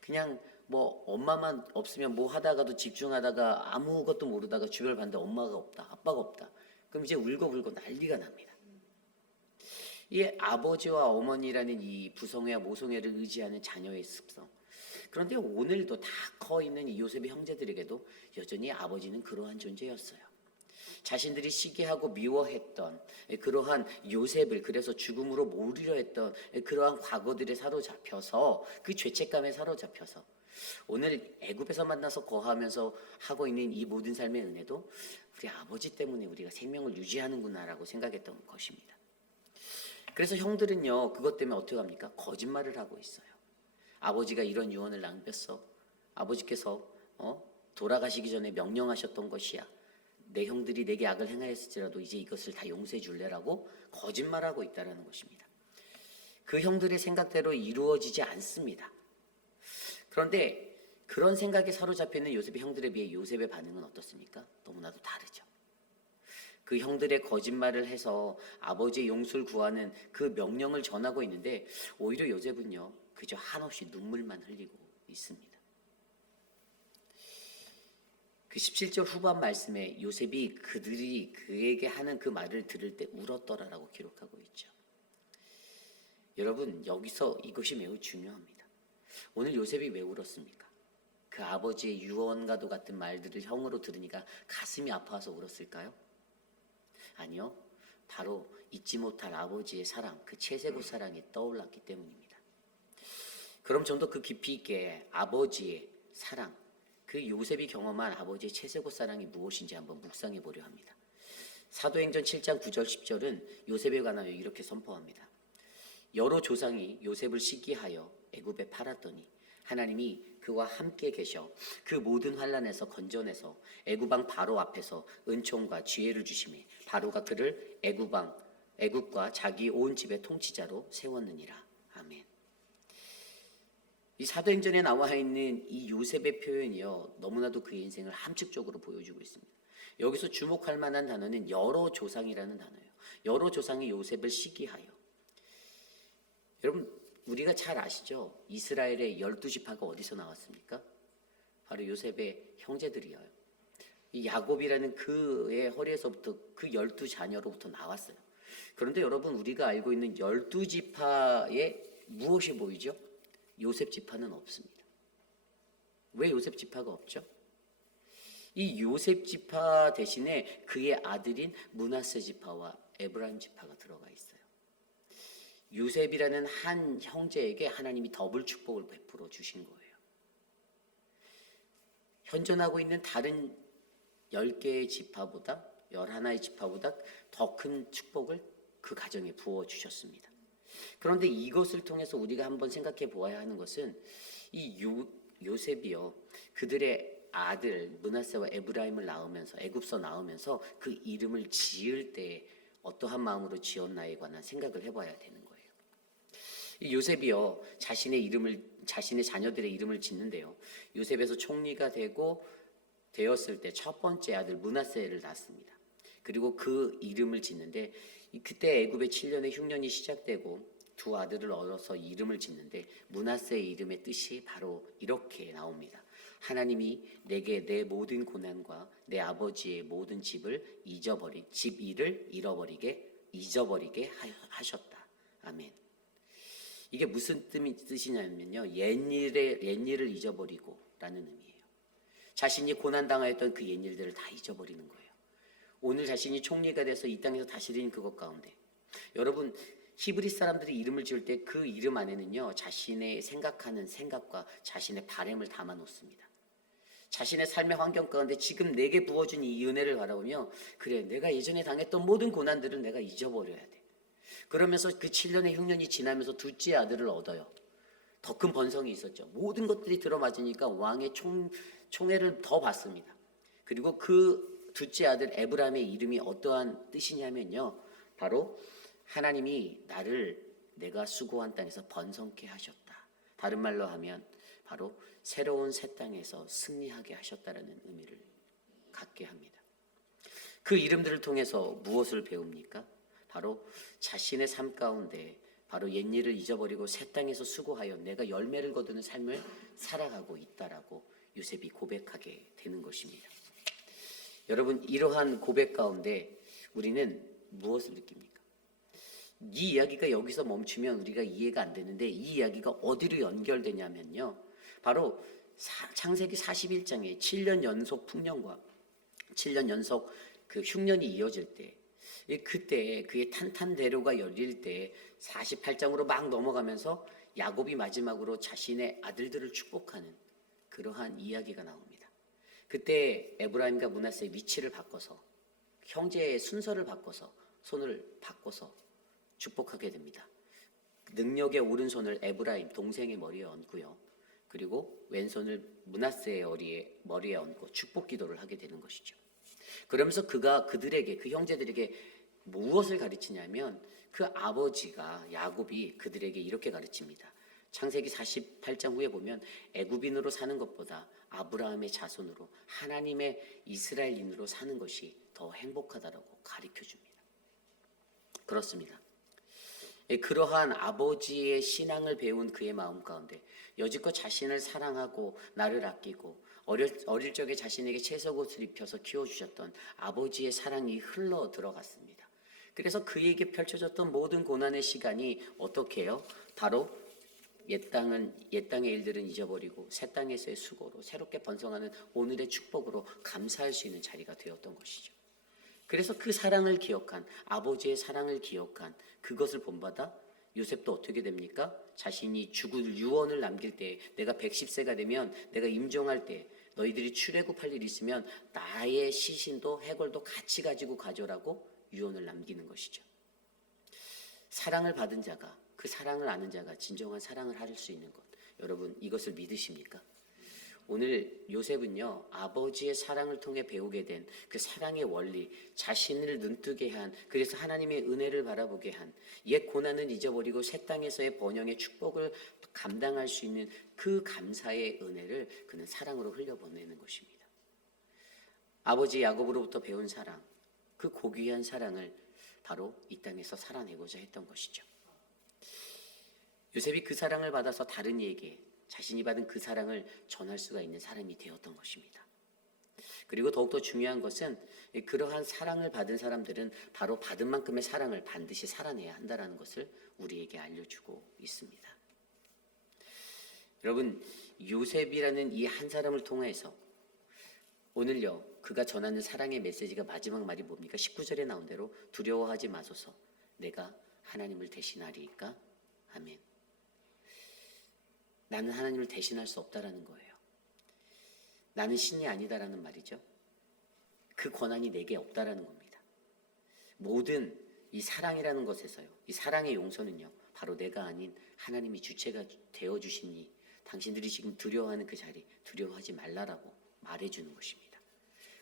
그냥 뭐 엄마만 없으면 뭐 하다가도 집중하다가 아무것도 모르다가 주변을 봤는데 엄마가 없다, 아빠가 없다. 그럼 이제 울고불고 난리가 납니다. 이 아버지와 어머니라는 이 부성애와 모성애를 의지하는 자녀의 습성. 그런데 오늘도 다 커 있는 이 요셉의 형제들에게도 여전히 아버지는 그러한 존재였어요. 자신들이 시기하고 미워했던 그러한 요셉을 그래서 죽음으로 몰으려 했던 그러한 과거들에 사로잡혀서 그 죄책감에 사로잡혀서 오늘 애굽에서 만나서 거하면서 하고 있는 이 모든 삶의 은혜도 우리 아버지 때문에 우리가 생명을 유지하는구나라고 생각했던 것입니다. 그래서 형들은요 그것 때문에 어떻게 합니까? 거짓말을 하고 있어요. 아버지가 이런 유언을 남겼어. 아버지께서 돌아가시기 전에 명령하셨던 것이야. 내 형들이 내게 악을 행하였을지라도 이제 이것을 다 용서해 줄래라고 거짓말하고 있다는 것입니다. 그 형들의 생각대로 이루어지지 않습니다. 그런데 그런 생각에 사로잡혀 있는 요셉의 형들에 비해 요셉의 반응은 어떻습니까? 너무나도 다르죠. 그 형들의 거짓말을 해서 아버지의 용서를 구하는 그 명령을 전하고 있는데 오히려 요셉은요 그저 한없이 눈물만 흘리고 있습니다. 그 17절 후반 말씀에 요셉이 그들이 그에게 하는 그 말을 들을 때 울었더라라고 기록하고 있죠. 여러분 여기서 이것이 매우 중요합니다. 오늘 요셉이 왜 울었습니까? 그 아버지의 유언과도 같은 말들을 형으로 들으니까 가슴이 아파서 울었을까요? 아니요. 바로 잊지 못할 아버지의 사랑, 그 채세고 사랑이 떠올랐기 때문입니다. 그럼 좀 더 그 깊이 있게 아버지의 사랑, 그 요셉이 경험한 아버지의 채세고 사랑이 무엇인지 한번 묵상해 보려 합니다. 사도행전 7장 9절 10절은 요셉에 관하여 이렇게 선포합니다. 여러 조상이 요셉을 시기하여 애굽에 팔았더니 하나님이 그와 함께 계셔 그 모든 환난에서 건져내서 애굽왕 바로 앞에서 은총과 지혜를 주시매 바로가 그를 애굽과 자기 온 집의 통치자로 세웠느니라. 아멘. 이 사도행전에 나와 있는 이 요셉의 표현이요 너무나도 그의 인생을 함축적으로 보여주고 있습니다. 여기서 주목할 만한 단어는 여러 조상이라는 단어예요. 여러 조상이 요셉을 시기하여. 여러분 우리가 잘 아시죠? 이스라엘의 12지파가 어디서 나왔습니까? 바로 요셉의 형제들이에요. 이 야곱이라는 그의 허리에서부터 그 12자녀로부터 나왔어요. 그런데 여러분, 우리가 알고 있는 12지파에 무엇이 보이죠? 요셉 지파는 없습니다. 왜 요셉 지파가 없죠? 이 요셉 지파 대신에 그의 아들인 므낫세 지파와 에브라임 지파가 들어가 있어요. 요셉이라는 한 형제에게 하나님이 더블 축복을 베풀어 주신 거예요. 현존하고 있는 다른 10개의 지파보다 11의 지파보다 더 큰 축복을 그 가정에 부어 주셨습니다. 그런데 이것을 통해서 우리가 한번 생각해 보아야 하는 것은 이 요셉이요, 그들의 아들 므낫세와 에브라임을 낳으면서 애굽서 낳으면서 그 이름을 지을 때 어떠한 마음으로 지었나에 관한 생각을 해봐야 되는 거예요. 이 요셉이요, 자신의 자녀들의 이름을 짓는데요, 요셉에서 총리가 되었을 때 첫 번째 아들 므낫세를 낳습니다. 그리고 그 이름을 짓는데, 그때 애굽의 7년의 흉년이 시작되고 두 아들을 얻어서 이름을 짓는데, 므낫세의 이름의 뜻이 바로 이렇게 나옵니다. 하나님이 내게 내 모든 고난과 내 아버지의 모든 집 일을 잊어버리게 하셨다. 아멘. 이게 무슨 뜻이냐면요, 옛일을 잊어버리고 라는 의미예요. 자신이 고난당하였던 그 옛일들을 다 잊어버리는 거예요. 오늘 자신이 총리가 돼서 이 땅에서 다스리는 그것 가운데, 여러분, 히브리 사람들이 이름을 지을 때 그 이름 안에는요, 자신의 생각하는 생각과 자신의 바램을 담아 놓습니다. 자신의 삶의 환경 가운데 지금 내게 부어준 이 은혜를 바라보며, 그래, 내가 예전에 당했던 모든 고난들은 내가 잊어버려야 돼. 그러면서 그 7년의 흉년이 지나면서 둘째 아들을 얻어요. 더 큰 번성이 있었죠. 모든 것들이 들어맞으니까 왕의 총애를 더 받습니다. 그리고 그 둘째 아들 에브라임의 이름이 어떠한 뜻이냐면요, 바로 하나님이 나를 내가 수고한 땅에서 번성케 하셨다. 다른 말로 하면 바로 새로운 새 땅에서 승리하게 하셨다라는 의미를 갖게 합니다. 그 이름들을 통해서 무엇을 배웁니까? 바로 자신의 삶 가운데 바로 옛일을 잊어버리고 새 땅에서 수고하여 내가 열매를 거두는 삶을 살아가고 있다라고 요셉이 고백하게 되는 것입니다. 여러분, 이러한 고백 가운데 우리는 무엇을 느낍니까? 이 이야기가 여기서 멈추면 우리가 이해가 안 되는데, 이 이야기가 어디로 연결되냐면요, 바로 창세기 41장에 7년 연속 풍년과 7년 연속 그 흉년이 이어질 때, 그때 그의 탄탄대로가 열릴 때 48장으로 막 넘어가면서 야곱이 마지막으로 자신의 아들들을 축복하는 그러한 이야기가 나옵니다. 그때 에브라임과 므낫세의 위치를 바꿔서, 형제의 순서를 바꿔서, 손을 바꿔서 축복하게 됩니다. 능력의 오른손을 에브라임 동생의 머리에 얹고요, 그리고 왼손을 므낫세의 머리에 얹고 축복 기도를 하게 되는 것이죠. 그러면서 그가 그들에게, 그 형제들에게 무엇을 가르치냐면, 그 아버지가 야곱이 그들에게 이렇게 가르칩니다. 창세기 48장 후에 보면 애굽인으로 사는 것보다 아브라함의 자손으로 하나님의 이스라엘인으로 사는 것이 더 행복하다라고 가르쳐 줍니다. 그렇습니다. 그러한 아버지의 신앙을 배운 그의 마음 가운데 여지껏 자신을 사랑하고 나를 아끼고 어릴 적에 자신에게 채석옷을 입혀서 키워주셨던 아버지의 사랑이 흘러 들어갔습니다. 그래서 그에게 펼쳐졌던 모든 고난의 시간이 어떻게 해요? 바로 옛 땅의 일들은 잊어버리고 새 땅에서의 수고로 새롭게 번성하는 오늘의 축복으로 감사할 수 있는 자리가 되었던 것이죠. 그래서 그 사랑을 기억한, 아버지의 사랑을 기억한 그것을 본받아 요셉도 어떻게 됩니까? 자신이 죽을 유언을 남길 때, 내가 110세가 되면, 내가 임종할 때 너희들이 출애굽할 일이 있으면 나의 시신도 해골도 같이 가지고 가져라고 유언을 남기는 것이죠. 사랑을 받은 자가, 그 사랑을 아는 자가 진정한 사랑을 할 수 있는 것, 여러분 이것을 믿으십니까? 오늘 요셉은요, 아버지의 사랑을 통해 배우게 된 그 사랑의 원리, 자신을 눈뜨게 한, 그래서 하나님의 은혜를 바라보게 한, 옛 고난은 잊어버리고 새 땅에서의 번영의 축복을 감당할 수 있는 그 감사의 은혜를 그는 사랑으로 흘려보내는 것입니다. 아버지 야곱으로부터 배운 사랑, 그 고귀한 사랑을 바로 이 땅에서 살아내고자 했던 것이죠. 요셉이 그 사랑을 받아서 다른 이에게 자신이 받은 그 사랑을 전할 수가 있는 사람이 되었던 것입니다. 그리고 더욱더 중요한 것은 그러한 사랑을 받은 사람들은 바로 받은 만큼의 사랑을 반드시 살아내야 한다는 것을 우리에게 알려주고 있습니다. 여러분, 요셉이라는 이 한 사람을 통해서 오늘요, 그가 전하는 사랑의 메시지가 마지막 말이 뭡니까? 19절에 나온 대로 두려워하지 마소서, 내가 하나님을 대신하리이까? 아멘. 나는 하나님을 대신할 수 없다라는 거예요. 나는 신이 아니다라는 말이죠. 그 권한이 내게 없다라는 겁니다. 모든 이 사랑이라는 것에서요, 이 사랑의 용서는요, 바로 내가 아닌 하나님이 주체가 되어주시니 당신들이 지금 두려워하는 그 자리, 두려워하지 말라라고 말해주는 것입니다.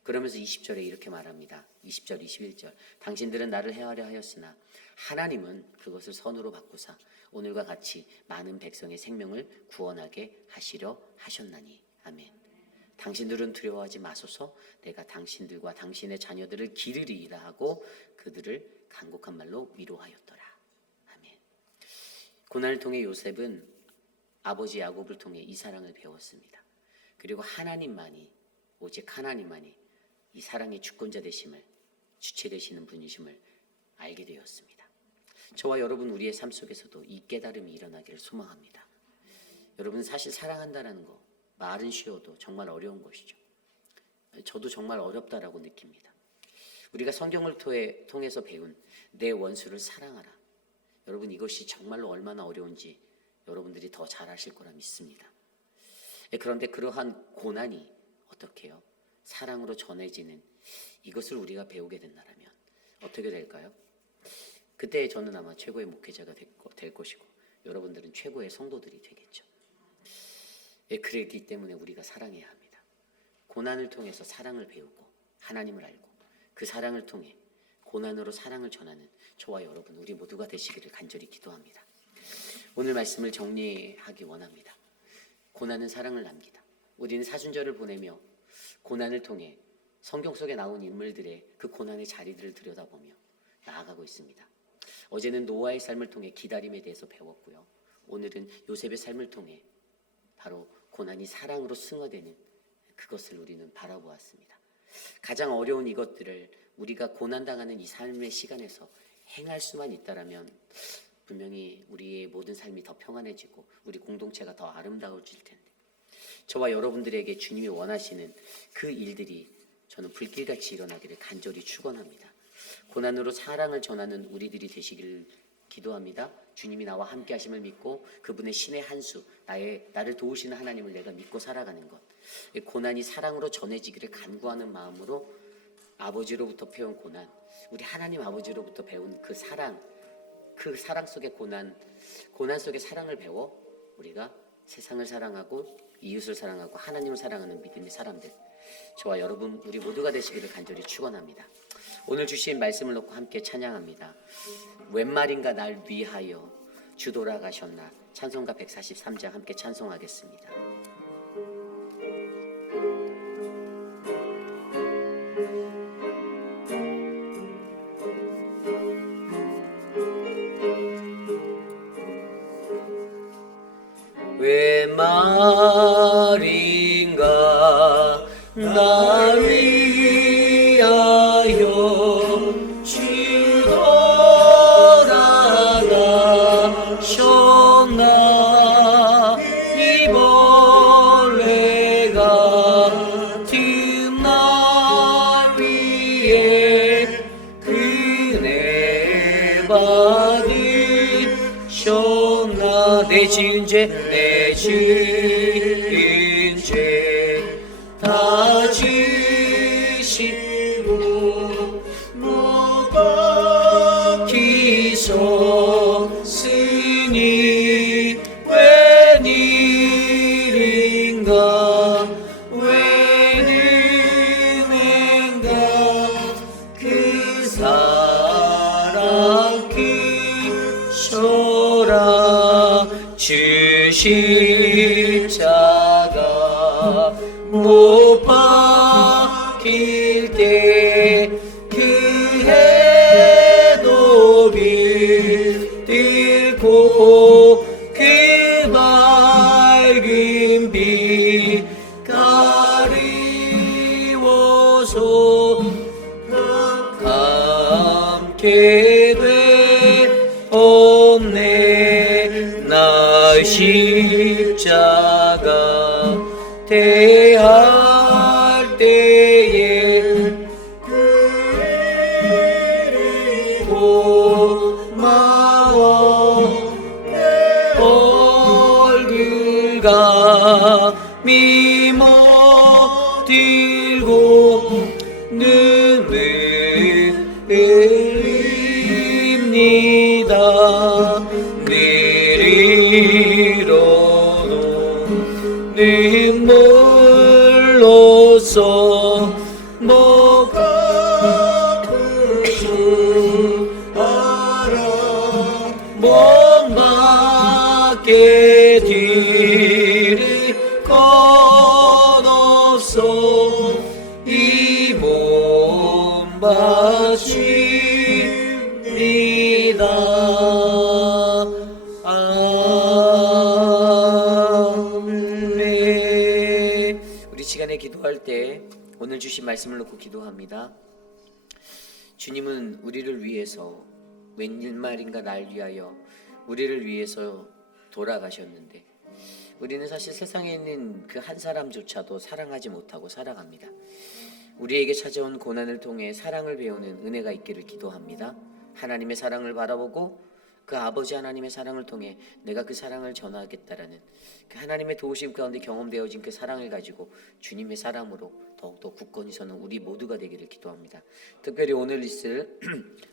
그러면서 20절에 이렇게 말합니다. 20절, 21절. 당신들은 나를 해하려 하였으나 하나님은 그것을 선으로 바꾸사 오늘과 같이 많은 백성의 생명을 구원하게 하시려 하셨나니. 아멘. 당신들은 두려워하지 마소서, 내가 당신들과 당신의 자녀들을 기르리이다 하고 그들을 간곡한 말로 위로하였더라. 아멘. 고난을 통해 요셉은 아버지 야곱을 통해 이 사랑을 배웠습니다. 그리고 하나님만이, 오직 하나님만이 이 사랑의 주권자 되심을, 주체 되시는 분이심을 알게 되었습니다. 저와 여러분, 우리의 삶 속에서도 이 깨달음이 일어나기를 소망합니다. 여러분, 사실 사랑한다는 거 말은 쉬워도 정말 어려운 것이죠. 저도 정말 어렵다라고 느낍니다. 우리가 성경을 통해서 배운 내 원수를 사랑하라. 여러분, 이것이 정말로 얼마나 어려운지 여러분들이 더 잘 아실 거라 믿습니다. 그런데 그러한 고난이 어떻게 해요? 사랑으로 전해지는 이것을 우리가 배우게 된다면 어떻게 될까요? 그때 저는 아마 최고의 목회자가 될 것이고 여러분들은 최고의 성도들이 되겠죠. 그렇기 때문에 우리가 사랑해야 합니다. 고난을 통해서 사랑을 배우고 하나님을 알고 그 사랑을 통해 고난으로 사랑을 전하는 저와 여러분, 우리 모두가 되시기를 간절히 기도합니다. 오늘 말씀을 정리하기 원합니다. 고난은 사랑을 남기다. 우리는 사순절을 보내며 고난을 통해 성경 속에 나온 인물들의 그 고난의 자리들을 들여다보며 나아가고 있습니다. 어제는 노아의 삶을 통해 기다림에 대해서 배웠고요. 오늘은 요셉의 삶을 통해 바로 고난이 사랑으로 승화되는 그것을 우리는 바라보았습니다. 가장 어려운 이것들을 우리가 고난당하는 이 삶의 시간에서 행할 수만 있다라면 분명히 우리의 모든 삶이 더 평안해지고 우리 공동체가 더 아름다워질 텐데, 저와 여러분들에게 주님이 원하시는 그 일들이 저는 불길같이 일어나기를 간절히 축원합니다. 고난으로 사랑을 전하는 우리들이 되시기를 기도합니다. 주님이 나와 함께 하심을 믿고 그분의 신의 한 수, 나를 도우시는 하나님을 내가 믿고 살아가는 것, 고난이 사랑으로 전해지기를 간구하는 마음으로 아버지로부터 배운 고난, 우리 하나님 아버지로부터 배운 그 사랑 속의 고난 속의 사랑을 배워 우리가 세상을 사랑하고 이웃을 사랑하고 하나님을 사랑하는 믿음의 사람들, 저와 여러분 우리 모두가 되시기를 간절히 축원합니다. 오늘 주신 말씀을 놓고 함께 찬양합니다. 웬 말인가 날 위하여 주 돌아가셨나. 찬송가 143장 함께 찬송하겠습니다. 웬 말인가 날 위하여 주 돌아가셨나. 이 벌레 같은 날 위에 은혜 받으셨나. 내 지은 죄 다 지시고 못 박히셨으니 웬일인가 웬 은혜인가 그 사랑 크셔라. 주 십자가 못 박힐 때 그 해독을 뚫고 그 밝은 빛 가리워 대할 때에 고마워 얼굴과 미모 들고 눈물 흘립니다. 내리로도 눈물로써 목 아플 줄 알아 몸 밖에 뒤를 건 없어 이 몸 바칩니다. 아멘. 우리 시간에 기도할 때 오늘 주신 말씀을 놓고 기도합니다. 주님은 우리를 위해서 웬일말인가 날 위하여 우리를 위해서 돌아가셨는데 우리는 사실 세상에 있는 그 한 사람조차도 사랑하지 못하고 살아갑니다. 우리에게 찾아온 고난을 통해 사랑을 배우는 은혜가 있기를 기도합니다. 하나님의 사랑을 바라보고 그 아버지 하나님의 사랑을 통해 내가 그 사랑을 전하겠다라는 그 하나님의 도우심 가운데 경험되어진 그 사랑을 가지고 주님의 사랑으로 더욱더 굳건히 서는 우리 모두가 되기를 기도합니다. 특별히 오늘 있을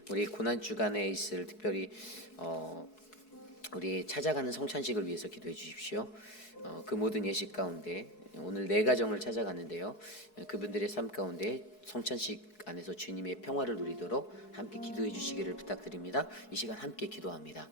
우리 고난주간에 있을 특별히 우리 찾아가는 성찬식을 위해서 기도해 주십시오. 그 모든 예식 가운데 오늘 4가정을 찾아가는데요. 그분들의 삶 가운데 성찬식 안에서 주님의 평화를 누리도록 함께 기도해 주시기를 부탁드립니다. 이 시간 함께 기도합니다.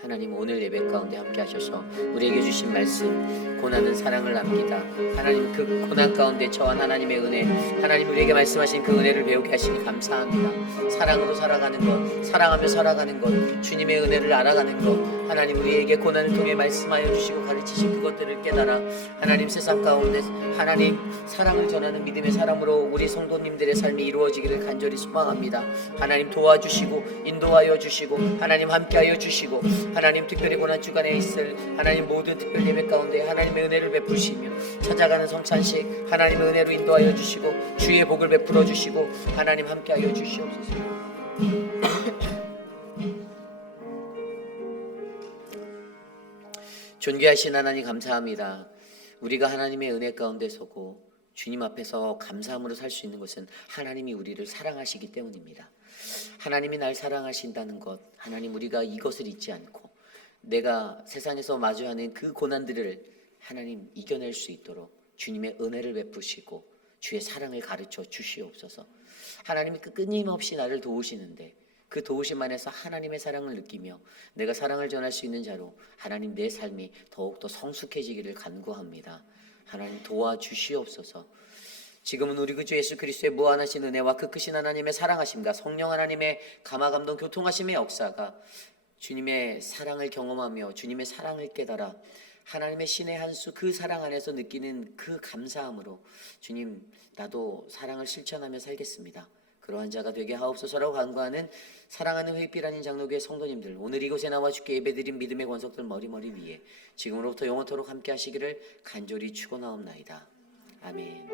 하나님 오늘 예배 가운데 함께 하셔서 우리에게 주신 말씀 고난은 사랑을 남기다. 하나님 그 고난 가운데 처한 하나님의 은혜 하나님 우리에게 말씀하신 그 은혜를 배우게 하시니 감사합니다. 사랑으로 살아가는 것 사랑하며 살아가는 것 주님의 은혜를 알아가는 것 하나님 우리에게 고난을 통해 말씀하여 주시고 가르치신 그것들을 깨달아 하나님 세상 가운데 하나님 사랑을 전하는 믿음의 사람으로 우리 성도님들의 삶이 이루어지기를 간절히 소망합니다. 하나님 도와주시고 인도하여 주시고 하나님 함께하여 주시고 하나님 특별히 고난주간에 있을 하나님 모든 특별 예배 가운데 하나님의 은혜를 베푸시며 찾아가는 성찬식 하나님의 은혜로 인도하여 주시고 주의 복을 베풀어 주시고 하나님 함께하여 주시옵소서. 존귀하신 하나님 감사합니다. 우리가 하나님의 은혜 가운데 서고 주님 앞에서 감사함으로 살 수 있는 것은 하나님이 우리를 사랑하시기 때문입니다. 하나님이 날 사랑하신다는 것 하나님 우리가 이것을 잊지 않고 내가 세상에서 마주하는 그 고난들을 하나님 이겨낼 수 있도록 주님의 은혜를 베푸시고 주의 사랑을 가르쳐 주시옵소서. 하나님이 끊임없이 나를 도우시는데 그 도우심 안에서 하나님의 사랑을 느끼며 내가 사랑을 전할 수 있는 자로 하나님 내 삶이 더욱더 성숙해지기를 간구합니다. 하나님 도와주시옵소서. 지금은 우리 구주 예수 그리스도의 무한하신 은혜와 그 크신 하나님의 사랑하심과 성령 하나님의 감화감동 교통하심의 역사가 주님의 사랑을 경험하며 주님의 사랑을 깨달아 하나님의 신의 한 수 그 사랑 안에서 느끼는 그 감사함으로 주님 나도 사랑을 실천하며 살겠습니다. 그러한 자가 되게 하옵소서라고 간구하는 사랑하는 회빛 아닌 장로교회 성도님들 오늘 이곳에 나와 주께 예배드린 믿음의 권속들 머리머리 위에 지금으로부터 영원토록 함께 하시기를 간절히 축원하옵나이다. 아멘.